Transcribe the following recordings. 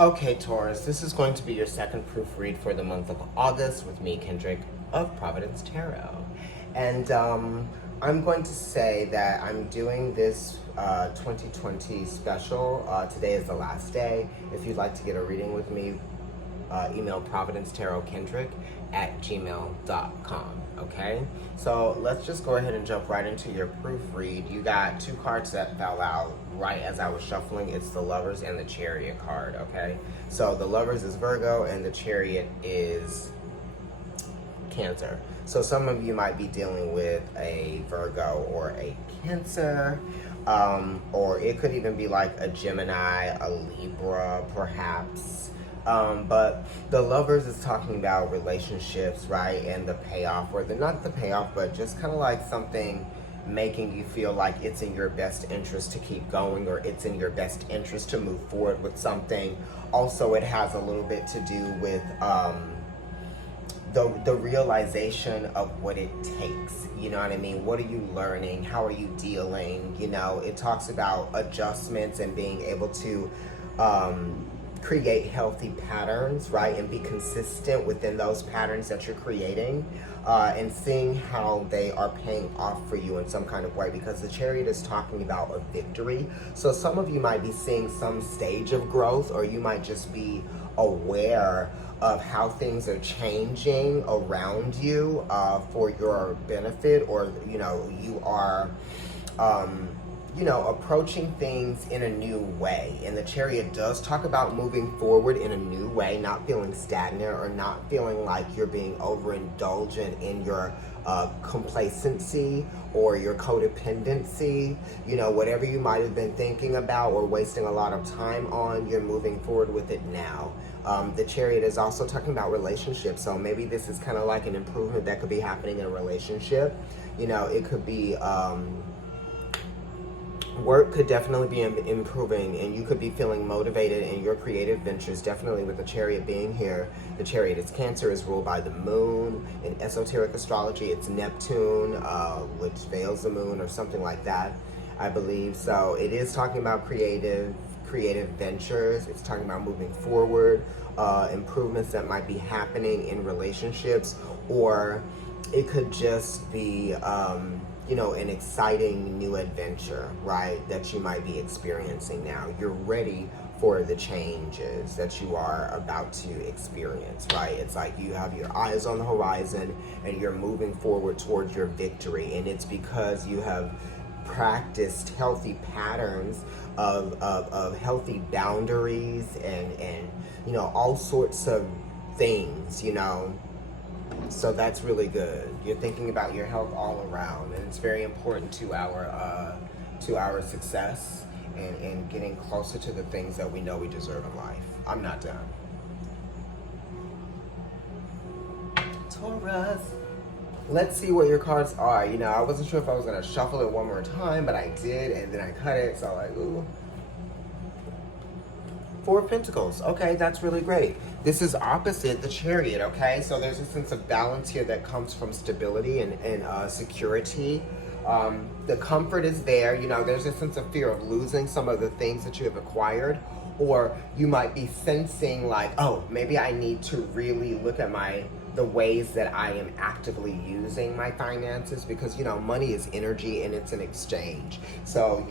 Okay, Taurus, this is going to be your second proofread for the month of August with me, Kendrick of Providence Tarot. And I'm going to say that I'm doing this 2020 special. Today is the last day. If you'd like to get a reading with me, email providencetarotkendrick at gmail.com. Okay, so let's just go ahead and jump right into your proofread. You got two cards that fell out right as I was shuffling. It's the Lovers and the Chariot card. Okay, so the Lovers is Virgo and the Chariot is Cancer. So some of you might be dealing with a Virgo or a Cancer, or it could even be like a Gemini, a Libra, perhaps. But the Lovers is talking about relationships, right? And the payoff, or not the payoff, but just kind of like something making you feel like it's in your best interest to keep going, or it's in your best interest to move forward with something. Also, it has a little bit to do with the realization of what it takes. You know what I mean? What are you learning? How are you dealing? You know, it talks about adjustments and being able to create healthy patterns, right? And be consistent within those patterns that you're creating, and seeing how they are paying off for you in some kind of way, because the Chariot is talking about a victory. So some of you might be seeing some stage of growth, or you might just be aware of how things are changing around you for your benefit, or you are approaching things in a new way. And the Chariot does talk about moving forward in a new way, not feeling stagnant, or not feeling like you're being overindulgent in your complacency or your codependency. Whatever you might have been thinking about or wasting a lot of time on, you're moving forward with it now. The Chariot is also talking about relationships, so maybe this is kind of like an improvement that could be happening in a relationship. It could be work could definitely be improving, and you could be feeling motivated in your creative ventures, definitely with the Chariot being here. The Chariot is Cancer, is ruled by the moon. In esoteric astrology, it's Neptune, which veils the moon or something like that, I believe. So it is talking about creative ventures. It's talking about moving forward, improvements that might be happening in relationships, or it could just be an exciting new adventure, right, that you might be experiencing now. You're ready for the changes that you are about to experience, right? It's like you have your eyes on the horizon and you're moving forward towards your victory, and it's because you have practiced healthy patterns of healthy boundaries and all sorts of things, So that's really good. You're thinking about your health all around, and it's very important to our success and getting closer to the things that we know we deserve in life. I'm not done. Taurus. Let's see what your cards are. I wasn't sure if I was gonna shuffle it one more time, but I did, and then I cut it, so like, ooh. Four of Pentacles. Okay, that's really great. This is opposite the Chariot, okay? So there's a sense of balance here that comes from stability and security. The comfort is there. There's a sense of fear of losing some of the things that you have acquired, or you might be sensing like, oh, maybe I need to really look at the ways that I am actively using my finances, because, money is energy and it's an exchange. So,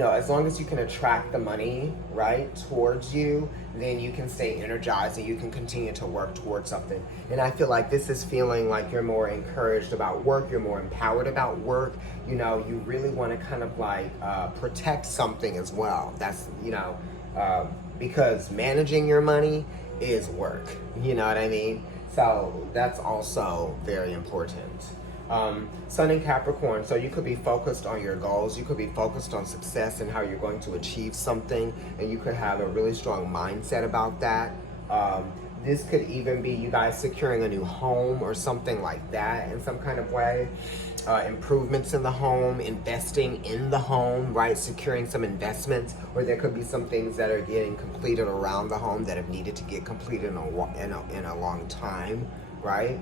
as long as you can attract the money, right, towards you, then you can stay energized and you can continue to work towards something. And I feel like this is feeling like you're more encouraged about work, you're more empowered about work. You really want to kind of like protect something as well. That's, because managing your money is work. You know what I mean? So that's also very important. Sun in Capricorn, so you could be focused on your goals, you could be focused on success and how you're going to achieve something, and you could have a really strong mindset about that. This could even be you guys securing a new home or something like that in some kind of way. Improvements in the home, investing in the home, right? Securing some investments, or there could be some things that are getting completed around the home that have needed to get completed in a long time, right?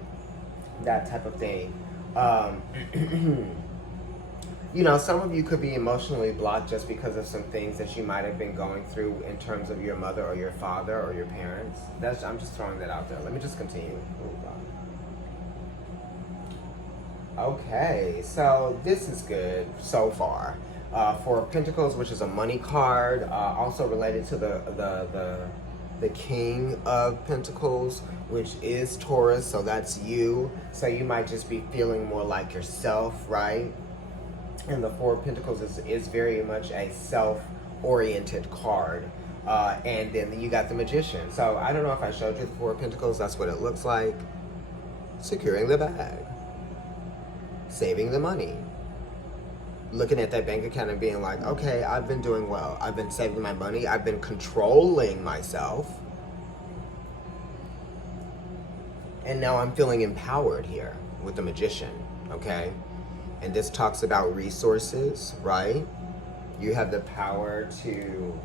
That type of thing. you know, some of you could be emotionally blocked just because of some things that you might have been going through in terms of your mother or your father or your parents. I'm just throwing that out there. Let me just continue. Oh, God. Okay, so this is good so far. For Pentacles, which is a money card, also related to the King of Pentacles, which is Taurus, so that's you. So you might just be feeling more like yourself, right? And the Four of Pentacles is very much a self-oriented card. And then you got the Magician. So I don't know if I showed you the Four of Pentacles. That's what it looks like. Securing the bag. Saving the money. Looking at that bank account and being like, okay, I've been doing well. I've been saving my money. I've been controlling myself. And now I'm feeling empowered here with the Magician, okay? And this talks about resources, right? You have the power to,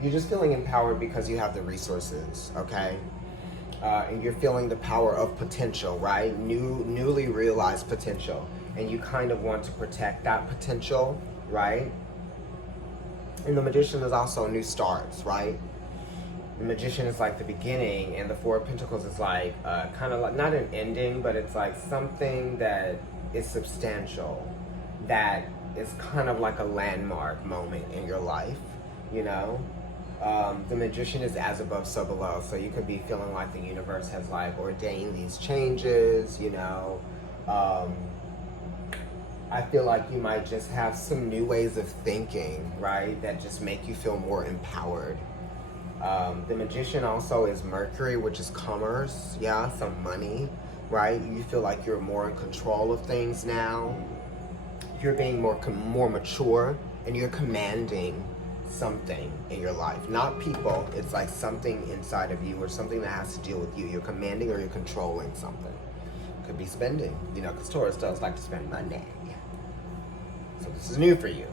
you're just feeling empowered because you have the resources, okay? And you're feeling the power of potential, right? Newly realized potential. And you kind of want to protect that potential, right? And the Magician is also new starts, right? The Magician is like the beginning, and the Four of Pentacles is like kind of like, not an ending, but it's like something that is substantial, that is kind of like a landmark moment in your life, you know? The Magician is as above, so below, so you could be feeling like the universe has like ordained these changes, you know? I feel like you might just have some new ways of thinking, right? That just make you feel more empowered. The Magician also is Mercury, which is commerce, yeah, some money, right? You feel like you're more in control of things now. You're being more mature, and you're commanding something in your life. Not people, it's like something inside of you or something that has to deal with you. You're commanding or you're controlling something. Could be spending, you know, because Taurus does like to spend money. So this is new for you.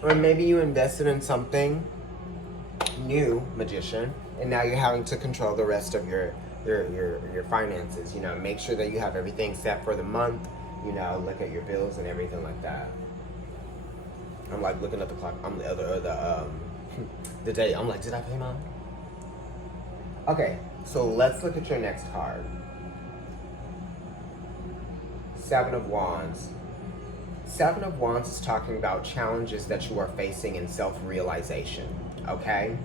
Or maybe you invested in something new, Magician, and now you're having to control the rest of your finances. You know, make sure that you have everything set for the month. You know, look at your bills and everything like that. I'm like looking at the clock. I'm the day. I'm like, did I pay mine? Okay, so let's look at your next card. Seven of Wands. Seven of Wands is talking about challenges that you are facing in self-realization, okay?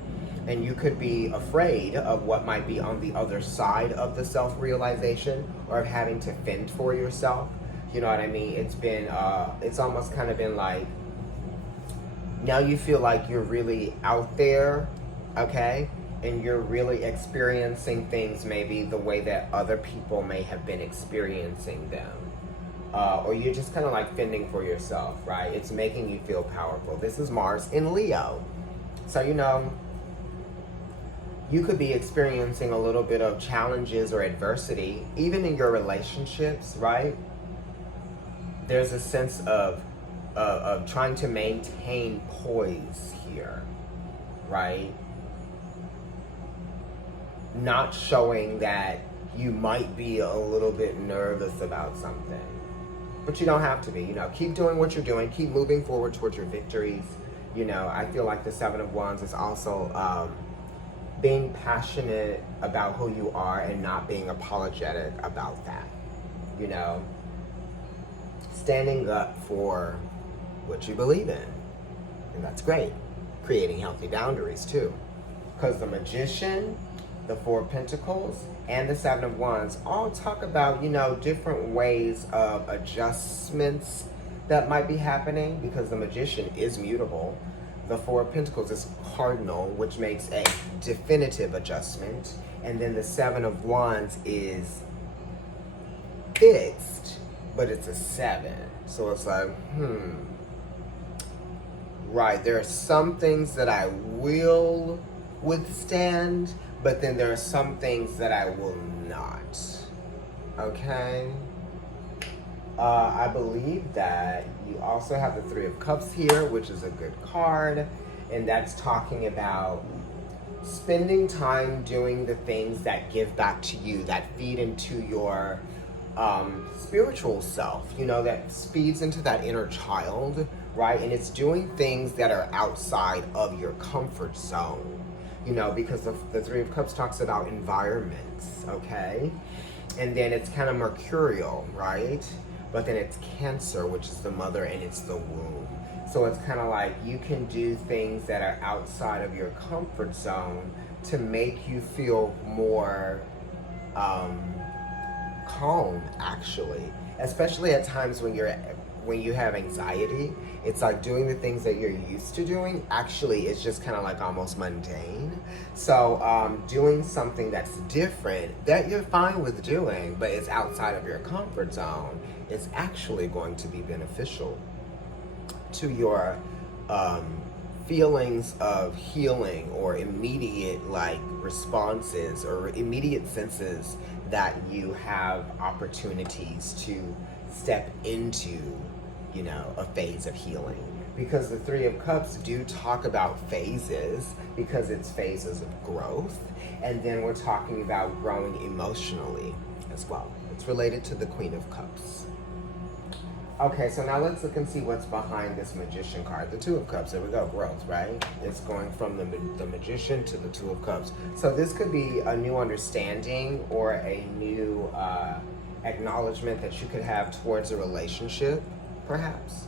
And you could be afraid of what might be on the other side of the self-realization, or of having to fend for yourself. You know what I mean? It's been, it's almost kind of been like, now you feel like you're really out there, okay? And you're really experiencing things maybe the way that other people may have been experiencing them. Or you're just kind of like fending for yourself, right? It's making you feel powerful. This is Mars in Leo. So, you know, you could be experiencing a little bit of challenges or adversity, even in your relationships, right? There's a sense of trying to maintain poise here, right? Not showing that you might be a little bit nervous about something. But you don't have to be, you know, keep doing what you're doing, keep moving forward towards your victories. You know, I feel like the Seven of Wands is also being passionate about who you are and not being apologetic about that, you know. Standing up for what you believe in, and that's great. Creating healthy boundaries too. Because the Magician, the Four of Pentacles, and the Seven of Wands all talk about, you know, different ways of adjustments that might be happening, because the Magician is mutable. The Four of Pentacles is cardinal, which makes a definitive adjustment. And then the Seven of Wands is fixed, but it's a 7. So it's like, right, there are some things that I will withstand, but then there are some things that I will not, okay? I believe that you also have the Three of Cups here, which is a good card, and that's talking about spending time doing the things that give back to you, that feed into your spiritual self, you know, that feeds into that inner child, right? And it's doing things that are outside of your comfort zone, you know, because the Three of Cups talks about environments, okay? And then it's kind of mercurial, right? But then it's Cancer, which is the mother, and it's the womb. So it's kind of like you can do things that are outside of your comfort zone to make you feel more calm, actually. Especially at times when you have anxiety, it's like doing the things that you're used to doing actually is just kind of like almost mundane. So doing something that's different that you're fine with doing, but it's outside of your comfort zone, is actually going to be beneficial to your feelings of healing or immediate like responses or immediate senses that you have opportunities to step into, you know, a phase of healing. Because the Three of Cups do talk about phases, because it's phases of growth. And then we're talking about growing emotionally as well. It's related to the Queen of Cups. Okay, so now let's look and see what's behind this Magician card. The Two of Cups, there we go, growth, right? It's going from the Magician to the Two of Cups. So this could be a new understanding or a new acknowledgement that you could have towards a relationship, perhaps,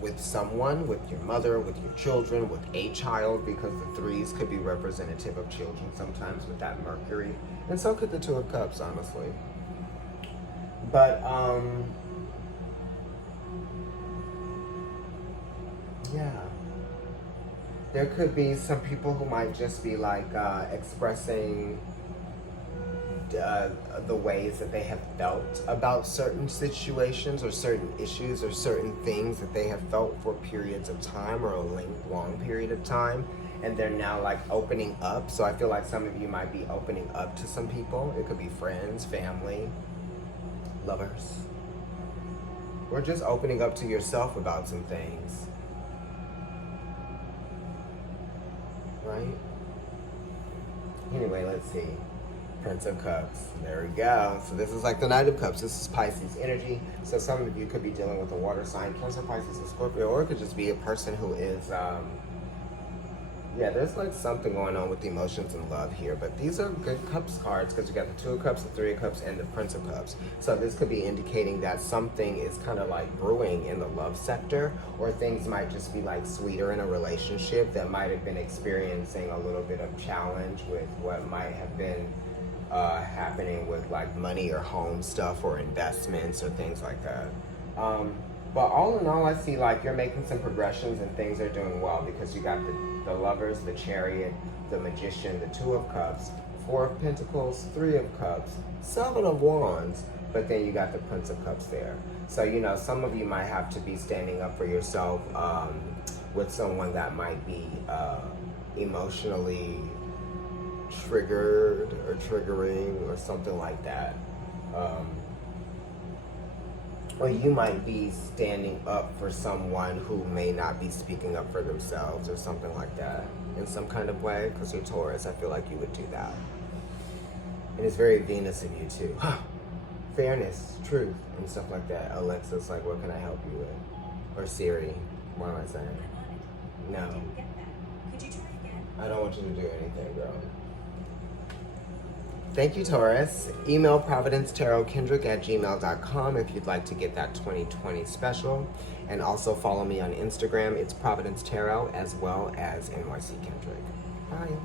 with someone, with your mother, with your children, with a child, because the threes could be representative of children sometimes with that Mercury. And so could the Two of Cups, honestly. But, yeah, there could be some people who might just be like expressing the ways that they have felt about certain situations or certain issues or certain things that they have felt for periods of time or a long period of time, and they're now like opening up. So I feel like some of you might be opening up to some people. It could be friends, family, lovers, or just opening up to yourself about some things. Right? Anyway, let's see. Prince of Cups. There we go. So this is like the Knight of Cups. This is Pisces energy. So some of you could be dealing with a water sign, Cancer, Pisces, and Scorpio, or it could just be a person who is, yeah, there's like something going on with the emotions and love here. But these are good Cups cards because you got the Two of Cups, the Three of Cups, and the Prince of Cups. So this could be indicating that something is kind of like brewing in the love sector, or things might just be like sweeter in a relationship that might have been experiencing a little bit of challenge with what might have been happening with like money or home stuff or investments or things like that. But all in all, I see like you're making some progressions and things are doing well, because you got the Lovers, the Chariot, the Magician, the Two of Cups, Four of Pentacles, Three of Cups, Seven of Wands, but then you got the Prince of Cups there. So, you know, some of you might have to be standing up for yourself with someone that might be emotionally triggered or triggering or something like that. Or you might be standing up for someone who may not be speaking up for themselves or something like that in some kind of way, because you're Taurus. I feel like you would do that. And it's very Venus in you too. Fairness, truth, and stuff like that. Alexa's like, what can I help you with? Or Siri, what am I saying? No. Could you try again? I don't want you to do anything, girl. Thank you, Taurus. Email providencetarotkendrick@gmail.com if you'd like to get that 2020 special. And also follow me on Instagram. It's Providence Tarot, as well as NYC Kendrick. Bye.